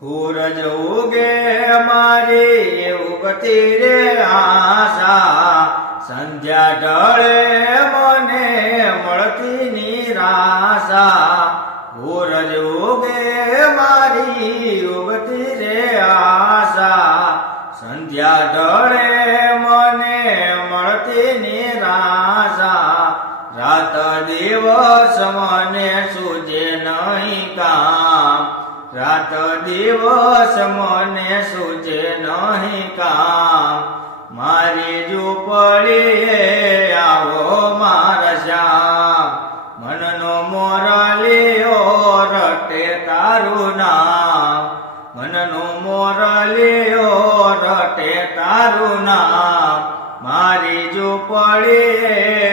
સૂરજ ઉગે મારી ઉગતી રે આશા, સંધ્યા ઢળે મને મળતી નિરાશા. સૂરજ ઉગે મારી ઉગતી રે આશા, સંધ્યા ઢળે મને મળતી નિરાશા. રાત દિવસ મને સૂજે નહીં કામ, રાત દિવસ મને સૂજે નહીં કામ. મારી ઝૂંપડીએ આવો મારા શ્યામ, મનનો મોરલિયો રટે તારું નામ, મનનો મોરલિયો રટે તારું નામ. મારી ઝૂંપડીએ